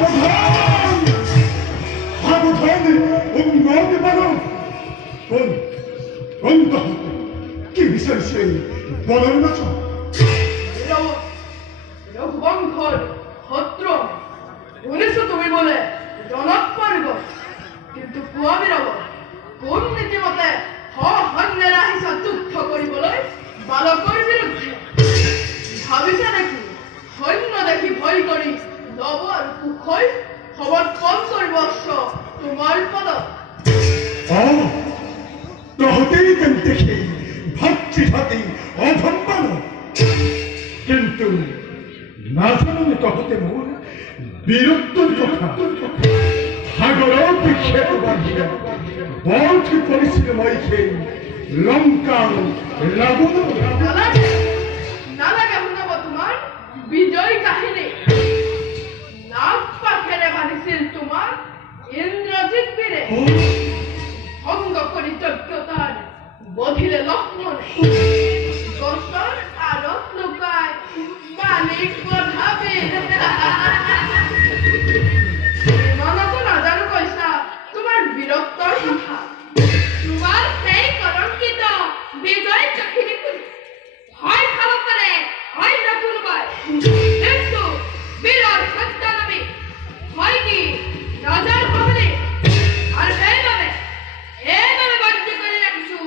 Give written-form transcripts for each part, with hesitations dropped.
সাবধান সাবধান উন্নতি মানব কোন কি বিষয় সেই বলার মাছ রঘুবংশর শত্র শুনিছো তুমি বলে জনক পারিব কিন্তু পুৱাবিৰব কোন নীতিমতে সন্নেৰে আহিছা যুদ্ধ কৰিবলৈ বালকৰ বিৰুদ্ধে ভাবিছা নেকি সৈন্য দেখি ভয় কৰি লব আৰু কুশৈ সমৰ্পণ কৰিব তোমাৰ পদত তহঁতেই তেন্তে সেই ভাতৃঘাতী অধম্মান কিন্তু নাজানো তহঁতে মোৰ বীৰত্বৰ কথা সাগৰৰ বিক্ষেপ বান্ধিলে বধ কৰিছিল মই সেই লংকাৰ ৰাৱণৰ নালাগে শুনাব তোমাৰ বিজয় কাহিনী নাক পাখেৰে বান্ধিছিল তোমাৰ ইন্দ্ৰজিৎ বীৰে ভংগ কৰি যোগ্যতাৰ বধিলে লক্ষ্মণ গছৰ আঁৰত লুকাই মালিক বধাবি ইমানতো নাজানো কৈছা তোমাৰ বীৰত্বৰ কথা তোমাৰ সেই কলংকিত বিজয় কাহিনী ভয় খাব পাৰে অন্য কোনোবাই কিন্তু বীৰৰ হত্যা নামি হয় কি ৰজাৰ সহলে আৰু সেইবাবে বাধ্য কৰি ৰাখিছো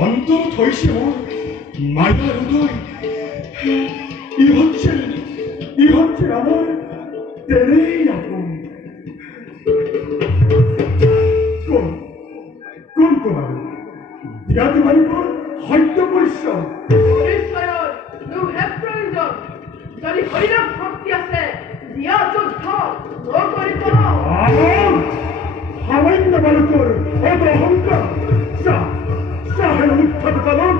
অন্তর হয়েছে মোর মায়ার উদয় ই হচ্ছে আমার তেরেই আপন কোন তোমার দিয়াতে পারি কোন হত্য পরিশ্রম প্রয়োজন যদি হৈরব ভক্তি আছে দিয়া যুদ্ধ কৰিব সামান্য বালকৰ অত অহংকার সাহেব উত্থাত কালক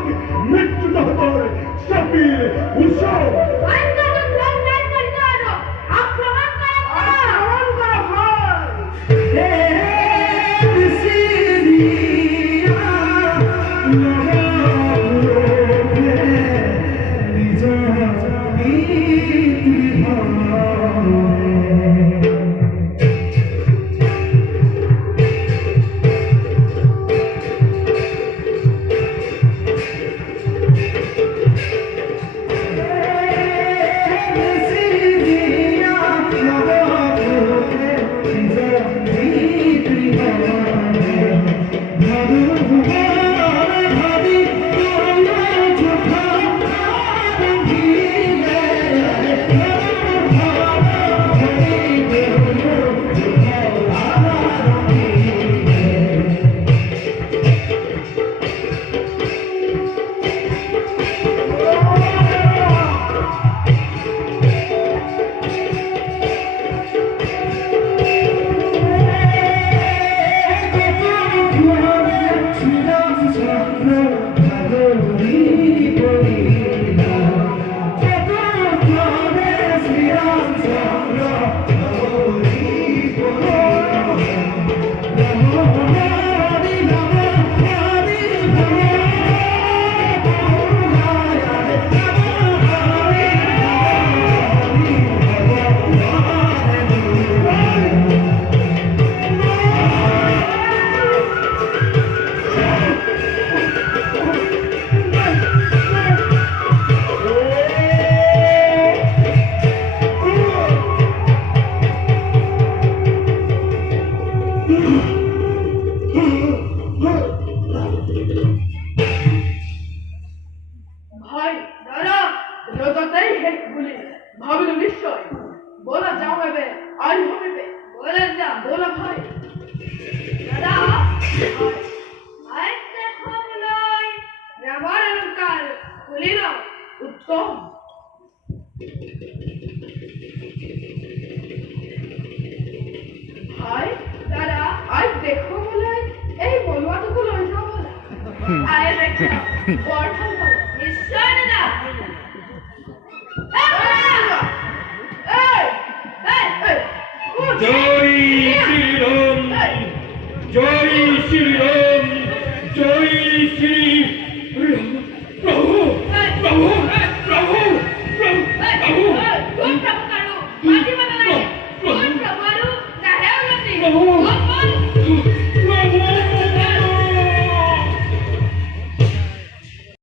মৃত্যু তহতর সপিল উৎসব ভাবিলো নিশ্চয় বলা যাও এবে আই হবে বলে যা বলা ভাই দাদা আই দেখো বলাই ব্যবহার অলঙ্কার খুলিল উত্তম ভাই দাদা আই দেখো বলাই এই বলুয়াটুকু লৈ যাও বলা আই দেখো বৰ ভাল পাব নিশ্চয় দাদা জয় শ্রীরাম জয় শ্রীরাম